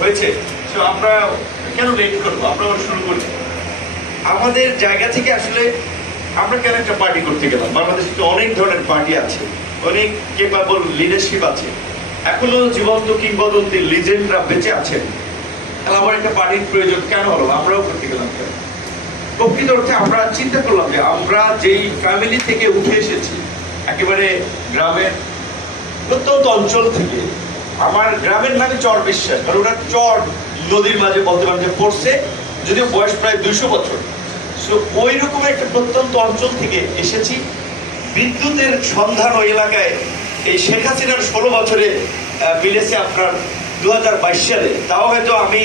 হয়েছে। তো আমরা কেন লেট করব? আমরা শুরু করি। আমাদের জায়গা থেকে আসলে আমরা কেন একটা পার্টি করতে গেলাম? বাংলাদেশে তো অনেক ধরনের পার্টি আছে। অনেক কেপাবল লিডারশিপ আছে। এখনও জীবন্ত কিংবদন্তি লিজেন্ডরা বেঁচে আছেন। তাহলে আমার একটা পার্টির প্রয়োজন কেন হলো? আমরাও করতে গেলাম কেন? প্রকৃত অর্থে আমরা চিন্তা করলাম যে আমরা যেই ফ্যামিলি থেকে উঠে এসেছি, একেবারে গ্রামের প্রত্যন্ত অঞ্চল থেকে আমার গ্রামের নামে চর বিশ্বাস, কারণ ওরা চর নদীর মাঝে বলতে পারেন যে পড়ছে, যদিও বয়স প্রায় দুইশো বছর। সো ওই রকম একটা প্রত্যন্ত অঞ্চল থেকে এসেছি। বিদ্যুতের সন্ধান ওই এলাকায় এই শেখ হাসিনার ষোলো বছরে মিলেছে আপনার দু হাজার বাইশ সালে। তাও হয়তো আমি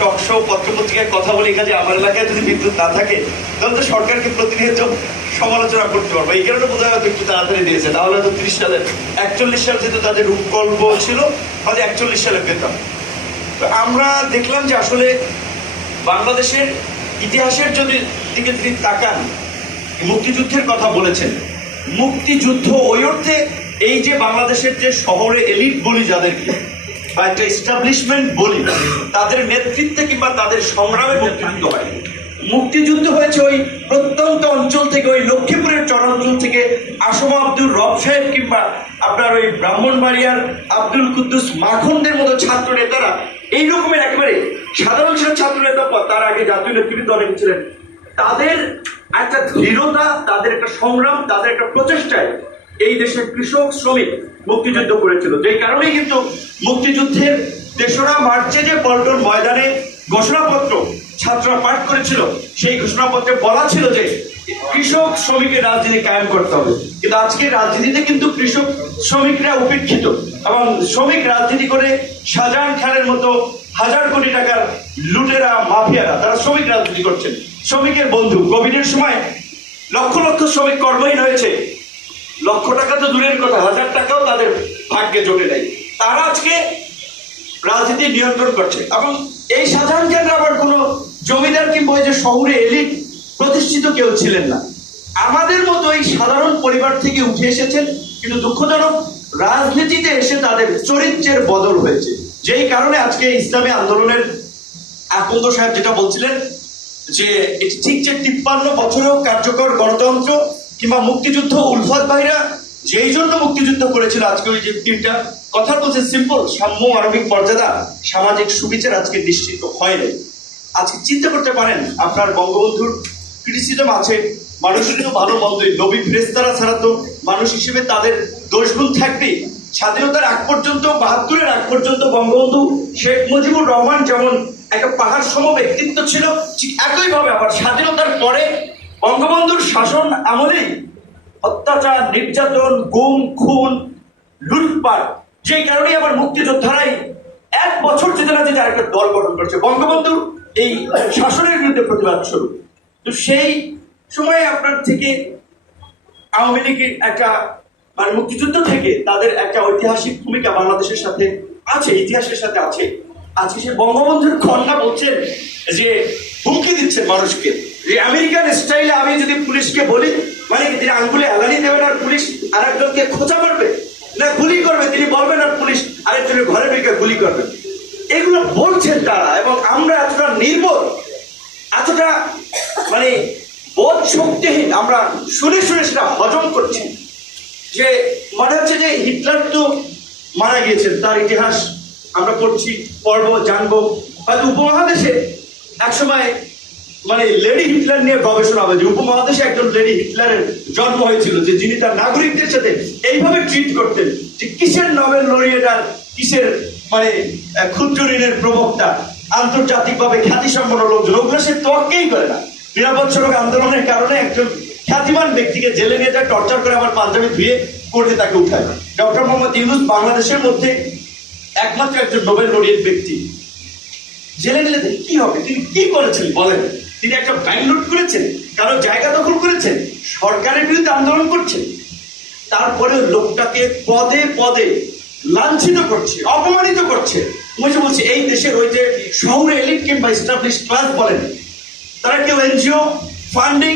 টকশো পত্রপত্রিকায় কথা বলি কাজে আমার এলাকায় যদি বিদ্যুৎ না থাকে, তাহলে তো সরকারকে প্রতিনিয়ত সমালোচনা করতে পারব। এই কারণে বোধ হয় একটু তাড়াতাড়ি দিয়েছে। তাহলে হয়তো ত্রিশ সালে, একচল্লিশ সাল যেহেতু তাদের রূপকল্প ছিল হয়তো একচল্লিশ সালে পেতাম। তো আমরা দেখলাম যে আসলে বাংলাদেশের ইতিহাসের যদি দিকে তিনি তাকান, মুক্তিযুদ্ধের কথা বলেছেন। মুক্তিযুদ্ধ ওই অর্থে এই যে বাংলাদেশের যে শহরে এলিট বলি যাদেরকে বা একটা এস্টাবলিশমেন্ট বলি, তাদের নেতৃত্বে কিংবা তাদের সংগ্রামে মুক্তিযুদ্ধ হয়। মুক্তিযুদ্ধ হয়েছে ওই প্রত্যন্ত অঞ্চল থেকে, ওই লক্ষ্মীপুরের চরাঞ্চল থেকে আসম আব্দুল রব সাহেব কিংবা আপনার ওই ব্রাহ্মণবাড়িয়ার আব্দুল কুদ্দুস মাখনদের মতো ছাত্র নেতারা, এই রকমের একেবারে সাধারণ ছাত্র নেতা তার আগে জাতীয় নেতৃবৃন্দ অনেক ছিলেন। তাদের একটা দৃঢ়তা, তাদের একটা সংগ্রাম, তাদের একটা প্রচেষ্টায় এই দেশের কৃষক, শ্রমিক মুক্তিযুদ্ধ করেছিল। যেই কারণেই কিন্তু মুক্তিযুদ্ধের তেসরা মার্চে যে পল্টন ময়দানে ঘোষণাপত্র ছাত্ররা পাঠ করেছিল, সেই ঘোষণাপত্রে বলা ছিল যে কৃষক, শ্রমিকের রাজনীতি কায়েম করতে হবে। কিন্তু আজকে রাজনীতিতে কিন্তু কৃষক, শ্রমিকরা উপেক্ষিত এবং শ্রমিক রাজনীতি করে শাহজাহান খানের মতো হাজার কোটি টাকার লুটেরা, মাফিয়ারা, তারা শ্রমিক রাজনীতি করছেন। শ্রমিকের বন্ধু, কোভিডের সময় লক্ষ লক্ষ শ্রমিক কর্মহীন হয়েছে। লক্ষ টাকা তো দূরের কথা, হাজার টাকাও তাদের ভাগ্যে জোটে নেই। তারা আজকে রাজনীতি নিয়ন্ত্রণ করছে। এবং এই শাহজাহান খানরা আবার কোনো জমিদার কিংবা ওই যে শহরে এলিট প্রতিষ্ঠিত কেউ ছিলেন না। আমাদের মতো এই সাধারণ পরিবার থেকে উঠে এসেছেন, কিন্তু দুঃখজনক রাজনীতিতে এসে তাদের চরিত্রের বদল হয়েছে। যেই কারণে আজকে ইসলামী আন্দোলনের আকন্দ সাহেব যেটা বলছিলেন, যে ঠিক যে তিপ্পান্ন বছরেও কার্যকর গণতন্ত্র কিংবা মুক্তিযুদ্ধ উলফাত ভাইরা যেই জন্য মুক্তিযুদ্ধ করেছিল আজকে ওই যে তিনটা কথা বলছে সিম্পল সাম্য, মানবিক মর্যাদা, সামাজিক সুবিচার আজকে নিশ্চিত হয়নি আজকে চিন্তা করতে পারেন, আপনার বঙ্গবন্ধুর ক্রিটিসিজম আছে মানুষের কিন্তু ভালো মন্দই নবী ফেরেস্তারা ছাড়া তো মানুষ হিসেবে তাদের দোষগুণ থাকবেই স্বাধীনতার আগ পর্যন্ত, বাহাত্তরের আগ পর্যন্ত বঙ্গবন্ধু শেখ মুজিবুর রহমান যেমন একটা পাহাড় সম ব্যক্তিত্ব ছিল, ঠিক একইভাবে আবার স্বাধীনতার পরে বঙ্গবন্ধুর শাসন আমলেই অত্যাচার, নির্যাতন, গুম, খুন, লুটপাট যেই কারণে আবার মুক্তিযোদ্ধারাই এক বছর যেতে না যেতে আরেকটা দল গঠন করছে। বঙ্গবন্ধুর এই শাসনের বিরুদ্ধে প্রতিবাদ স্বরূপ তো সেই সময় আপনার থেকে আওয়ামী লীগের একটা মানে মুক্তিযুদ্ধ থেকে তাদের একটা ঐতিহাসিক ভূমিকা বাংলাদেশের সাথে আছে, ইতিহাসের সাথে আছে। আজকে সে বঙ্গবন্ধুর কন্যা বলছেন যে হুমকি দিচ্ছেন মানুষকে। যে আমেরিকান স্টাইলে আমি যদি পুলিশকে বলি মানে তিনি আঙ্গুলে এলানি দেবেন আর পুলিশ আর একজনকে খোঁচা মারবে? না, গুলি করবে? তিনি বলবেন আর পুলিশ আরেকজনের ঘরে ঢুকে গুলি করবে। এগুলো বলছেন তারা, এবং আমরা এতটা নির্বোধ, এতটা মানে বোধ শক্তিহীন, আমরা শুনে শুনে সেটা হজম করছি, যে মনে হচ্ছে যে হিটলার তো মারা গিয়েছেন, তার ইতিহাস আমরা পড়ছি, পড়ব, জানব, হয়তো উপমহাদেশে একসময় মানে লেডি হিটলার নিয়ে গবেষণা হবে যে উপমহাদেশে একজন লেডি হিটলারের জন্ম হয়েছিল যে যিনি তার নাগরিকদের সাথে এইভাবে ট্রিট করতেন যে কিসের নোবেল লরিয়েট আর কিসের মানে ক্ষুদ্র ঋণের প্রবক্তা, আন্তর্জাতিকভাবে খ্যাতিসম্পন্ন লোকজন, ওগুলো সে তোয়াক্কেই করে না। নিরাপদ সড়ক আন্দোলনের কারণে একজন খ্যাতিমান ব্যক্তিকে জেলে নিয়ে যায়, টর্চার করে আমার পাঞ্জাবি ধুয়ে কোর্টে তাকে উঠায়। ডক্টর মোহাম্মদ ইউনুস বাংলাদেশের মধ্যে একমাত্র একজন নোবেল লরিয়েট ব্যক্তি। জেলে নিলে কি হবে? তিনি কি করেছেন বলেন? তিনি একটা ব্যাংক লুট করেছেন, কারও জায়গা দখল করেছেন, সরকারের বিরুদ্ধে আন্দোলন করছেন। তারপরে লোকটাকে পদে পদে লাঞ্ছিত করছে, অপমানিত করছে। বলছে বলছে, এই দেশের ওই যে শহরে এলিট কিংবা স্টাবলিশ ক্লাস বলেন, তারা কেউ এনজিও ফান্ডিং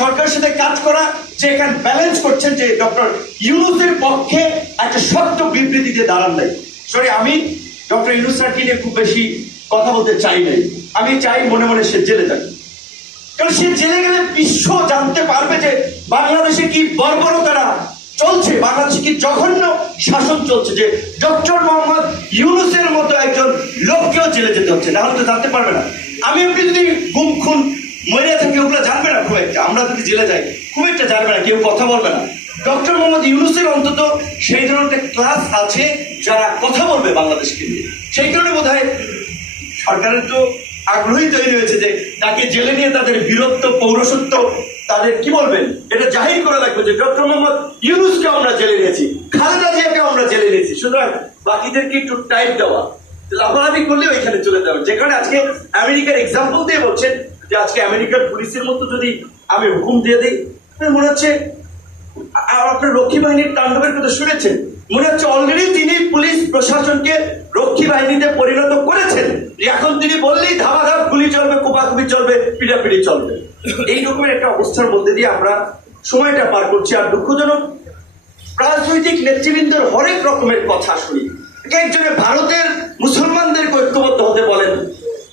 সরকারের সাথে কাজ করা, যে এখানে ব্যালেন্স করছেন যে ডক্টর ইউনুসের পক্ষে একটা শক্ত বিবৃতি দিয়ে দাঁড়ান নাই। সরি আমি ডক্টর ইউনুস স্যারকে নিয়ে খুব বেশি কথা বলতে চাই নাই। আমি চাই মনে মনে সে জেলে যাক কারণ সে জেলে গেলে বিশ্ব জানতে পারবে যে বাংলাদেশে কি বর্বরতারা চলছে। বাংলাদেশে কি জঘন্য শাসন চলছে যে ডক্টর মোহাম্মদ ইউনুসের মতো একজন লোককেও জেলে যেতে হচ্ছে। না হলে তো জানতে পারবে না। আমি আপনি যদি গুম খুন মরে থাকি, ওগুলো জানবে না খুব একটা। আমরা যদি জেলে যাই, খুব একটা জানবে না, কেউ কথা বলবে না। ডক্টর মোহাম্মদ ইউনুসের অন্তত সেই ধরনের ক্লাস আছে যারা কথা বলবে বাংলাদেশকে নিয়ে। সেই কারণে বোধ সরকারের তো আগ্রহী তৈরি হয়েছে যে তাকে জেলে নিয়ে তাদের বীরত্ব, পৌরসত্ব, তাদের কি বলবেন? এটা জাহির করে লাগবে যে ডক্টর মোহাম্মদ ইউনুসকে আমরা জেলে নিয়েছি, খালেদা জিয়াকে আমরা জেলে নিয়েছি। সুতরাং বাকিদেরকে একটু টাইপ দেওয়া। লাফালাফি করলে ওইখানে চলে যাবে যেখানে আজকে আমেরিকার এক্সাম্পল দিয়ে বলছেন যে আজকে আমেরিকার পুলিশের মতো যদি আমি হুকুম দিয়ে দিই মনে হচ্ছে আপনার রক্ষী বাহিনীর তাণ্ডবের কথা শুনেছেন। মনে হচ্ছে অলরেডি তিনি পুলিশ প্রশাসনকে রক্ষী বাহিনীতে পরিণত করেছেন। এখন তিনি বললেই ধাবা ধাপ গুলি চলবে, কোপাকুপি চলবে, পিটাপিটি চলবে। এই রকমের একটা অবস্থার মধ্যে দিয়ে আমরা সময়টা পার করছি আর দুঃখজনক, রাজনৈতিক নেতৃবৃন্দের হরেক রকমের কথা শুনি। একজনে ভারতের মুসলমানদেরকে ঐক্যবদ্ধ হতে বলেন।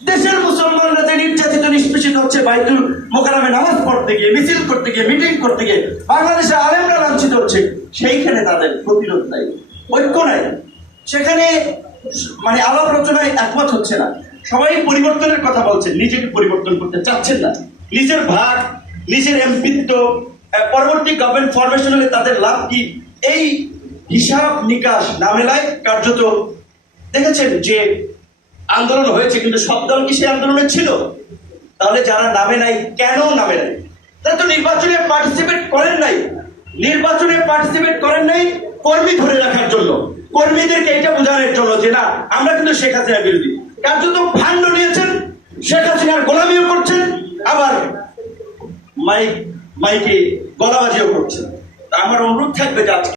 দেশের মুসলমানরা যে নির্যাতিত, নিষ্পেষিত হচ্ছে, বাইতুল মোকারামে নামাজ পড়তে গিয়ে, মিছিল করতে গিয়ে, মিটিং করতে গিয়ে, বাংলাদেশের আলেমরা লাঞ্ছিত হচ্ছে। সেইখানে তাদের প্রতিরোধ নাই। ঐক্য নাই। সেখানে মানে আলাপ রচনায় একমত হচ্ছে না। সবাই পরিবর্তনের কথা বলছেন, নিজেকে পরিবর্তন করতে চাচ্ছেন না। নিজের ভাগ, নিজের এমপিত্ব পরবর্তী গভর্নমেন্ট ফরমেশন হলে তাদের লাভ কি? এই হিসাব নিকাশ না মেলায় কার্যত দেখেছেন যে আন্দোলন হয়েছে, কিন্তু সব দল কি সেই আন্দোলনে ছিল? তাহলে যারা নামে নাই, কেন নামে নাই? তারা তো নির্বাচনে পার্টিসিপেট করেন নাই। নির্বাচনে পার্টিসিপেট করেন নাই, কর্মী ধরে রাখার জন্য। কর্মীদেরকে এটা বোঝানোর জন্য যে না, আমরা কিন্তু শেখ হাসিনার বিরোধী। কার্যত ফান্ড নিয়েছেন, শেখ হাসিনার গোলামিও করছেন, আবার মাইক, মাইকে গলাবাজিও করছেন। আমার অনুরোধ থাকবে যে আজকে